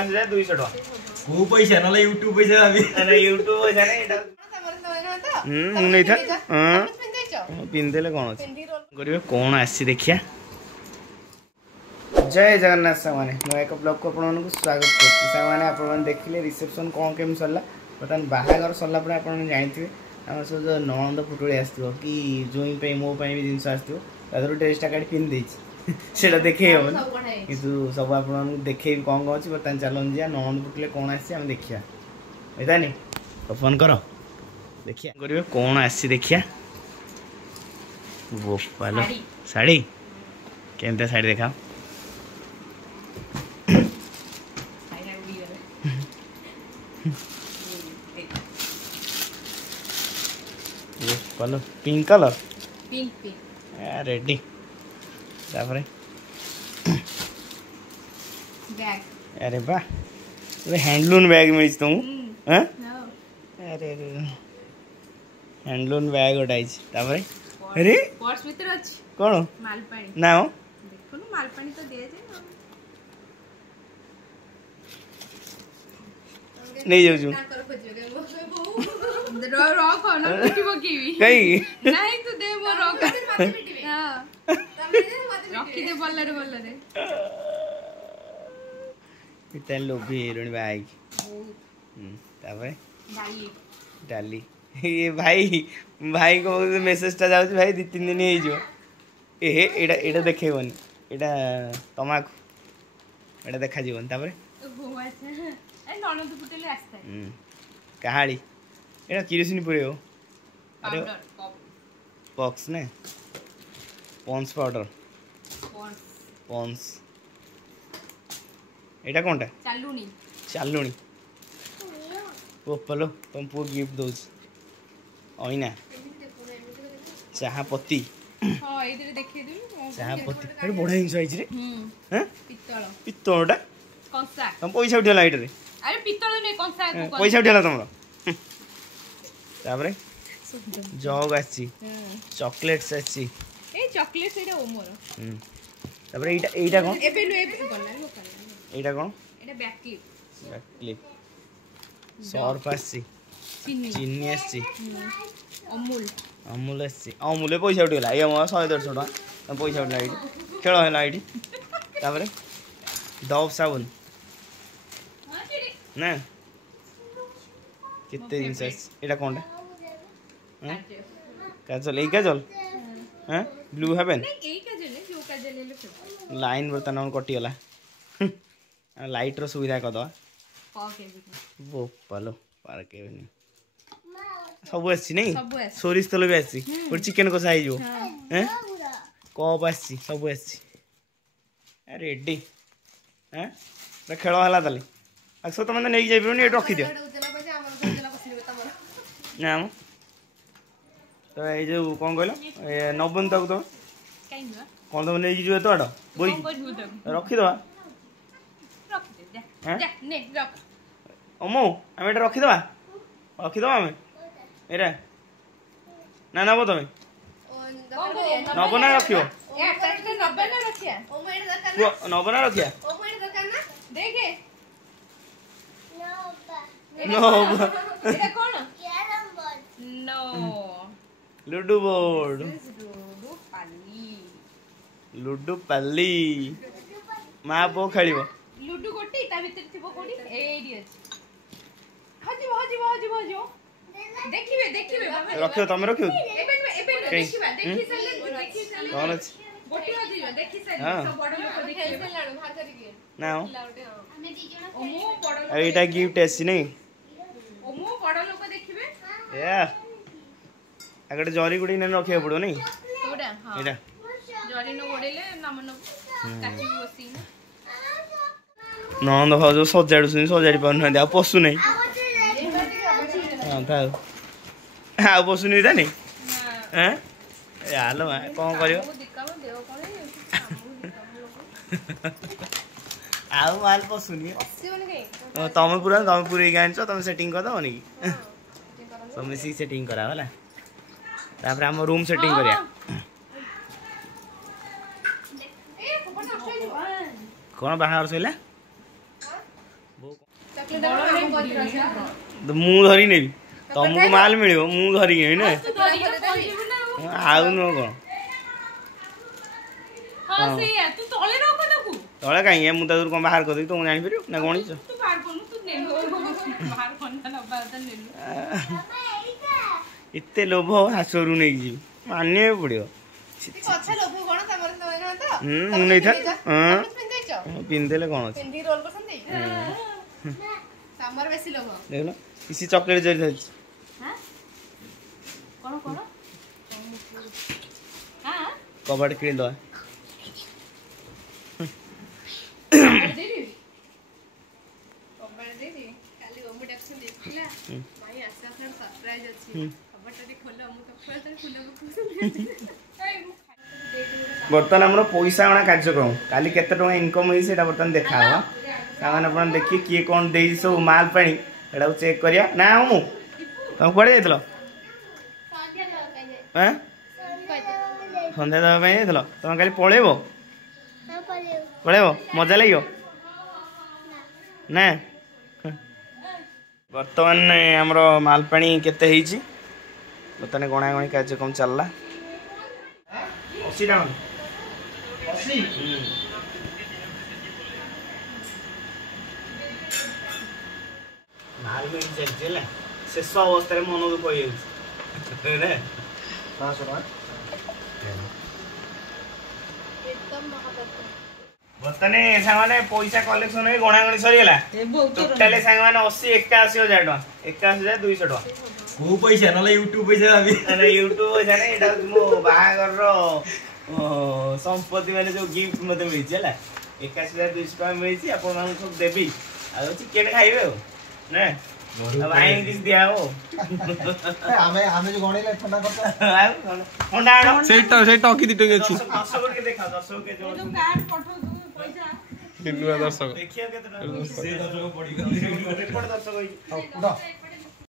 आसे 200 टका को पैसा ना यूट्यूब पैसा भाभी अरे यूट्यूब पैसा नहीं एटा मु नहीं था हां पिंदेले कोन करिवे कोन आसी देखिया। जय जगन्नाथ सामाने मो एक ब्लॉग को आपण को स्वागत करछि। सामाने आपण देखिले रिसेप्शन कोन केम सरला बतन बाहागर सरला पर आपण जानिथिबे हम सब जो नंद फुटुळे आस्तिबो कि जोई पे मो पे भी जिंस आस्तिबो तादर ड्रेस टा काटी पिन देछि सेटा देखे हम किंतु सब आपण देखे कोन कोन अछि बतन चलन जिया नंद फुटले कोन आसी हम देखिया एता नि तो फोन करो देखिया करिवे कोन आसी देखिया। वो पालो साड़ी केनता साड़ी देखाओ colour pink colour pink pink ready तापरे बैग अरे वाह ये हैंडलूम बैग मिल तुम हैं अरे हैंडलूम बैग उठाइछ तापरे अरे पर्स भीतर अछि कोन माल पानी ना हो देखो न माल पानी तो दे जे नहीं जाऊ छु रॉक हो ना पिटी बकीवी कई नहीं तू दे मो रॉक हां रॉकी दे बल्लरे इतने लोभी हिरोइन बैग तापरे डाली ये भाई भाई को मेसेज टा जाउ भाई 2-3 दिन हे जो ए एडा एडा देखेबनी एडा तमाकू एडा देखा जीवन तापरे ओ अच्छा ए ननद फुटेले आस्ता कहाड़ी एडा किरोसिन पुरे हो अरे बॉक्स ने पॉन्स पाउडर पॉन्स एडा कोनटा चालुनी ओ पलो तुम पो गिफ्ट दोस ओइना चाहा पत्ती हां एदिरे देखै देबी चाहा पत्ती अरे बड़ा हिंस आइछ रे हैं पित्तलटा कंसा तुम पैसा उठेला इटरे अरे पित्तल ने कंसा को पैसा उठेला तुमरो तापरे जग आछि चॉकलेट्स आछि ए चॉकलेट एटा ओमोर तापरे एटा कोन एबे गला एटा कोन एटा बैक क्लिप सर्फ आछि चीनी आछि अमूल आछि अमूल पैसा उठेला ए म 100-150 टका पैसा उठला एटी खेल हैला एटी तापरे डव साबुन ना कितने जिनस एटा कोनटा काजल ए काजल हैं ब्लू हेवन नहीं ए काजल है जो काजल ले लो लाइन बर्तन कटि गला लाइट रो सुविधा क दवा ओके वो पालो पार के नहीं सब आसी नहीं सोरिस तले भी आसी और चिकन को साइज हो हैं कप आसी सब आसी रेडी हैं रे खेल हला तले अक्सर तुम नहीं जाई परनी एट रखी दियो ना तो ये जो कौन कहलो ए नबन तक तो कौन तुम नहीं जो तो बोई रखी दवा अमो आम एटा रखीदबा आम एरा ना नब तुम नब ना रख नब ना रखिया लुडू बोर्ड लुडू पल्ली माँ पो खेल लुडू गोटी ता भीतर थिबो कोडी एडी अछि हजिबो देखिबे रखियो तुम रखियो एबे देखि सले कौन अछि गोटी हजिबो देखि सले सब बड़ लोक देखि सलाडो भात करिके ना हमें दी जण ओमो बड़ लोक एटा गिफ्ट अछि नहीं ओमो बड़ लोक देखिबे या अगटे जरी गुडी ने रखियो पड़ो नहीं कोडा हां एटा जरी न गोडेले नाम न काची बसी नंद भाज सजाड़ी पार आ पशु नहीं हाँ था आ पशु नहीं था नहीं यालो कौन कर आउ माल पशुनी तुम पूरे आन तुम सेटिंग कर दबनी कि सब मिसिक सेटिंग करा होला तापर हम रूम सेटिंग करिया कौन बाहर सैला तो मु धरी नेबी तुमको माल मिलियो मु धरी नेबी ना आउ नो कोन हां से तू तळे रख ताकू तळे काई मु त कोन बाहर कर दे तू जानि परियो ना गणी छ तू बाहर कोन तू ने बाहर कोन ना बात ने इत्ते लोभ हासरू नै जी मानने पड़ियो अच्छा लोभ कोन तमर न तो मु नै था हां पिंदेले कोन छ पिंदी रोल करसन दे तमर बेसी लोभ देखलो इसी चॉकलेट जरी धरि हां कोन कोन हां कबड़ किन दो बर्तमान आम पैसा आना कार्यक्रम काली केते टका इनकम होई सेटा बर्तमान देखा हो सामान अपन देखिए किए कौन दे सब माल पानी एटा चेक करिया ना मु तुम कुआडे जाइतलो हैं संध्या दवा ପାଇଁ ଯାଇଥିଲ तुम काली पळेबो पळेबो मजा लागियो ना बर्तमान आमर माल पानी केते ହେଇଛି बर्तमान गणा गणी कार्यक्रम चलला 80 टाका 80 माल में चलला शेष अवस्था रे मन दुख होई रे 500 टाका बर्तने सामाने पैसा कलेक्शन हो गणा गणी सरीगला टोटल सामाने 80 81,000 टका 81,200 टका को पैसा ना यूट्यूब पैसा भाभी अरे यूट्यूब पैसा नहीं एटा मो बाहागर रो संपत्ति माने जो गिफ्ट मते मिली छला 81,200 टका मिली आपण मान सब देबी आ चिकेन खाइबे हो ना अब आई किस दिया हो हमें जो गणेला ठंडा करता ठंडा आनो से टॉकी दिटे अछि 10 के देखा 10 के जो कार्ड पठो पैसा किनुआ दर्शक देखियो केते से 10 पड़ी रिपोर्ट 10 होई उठा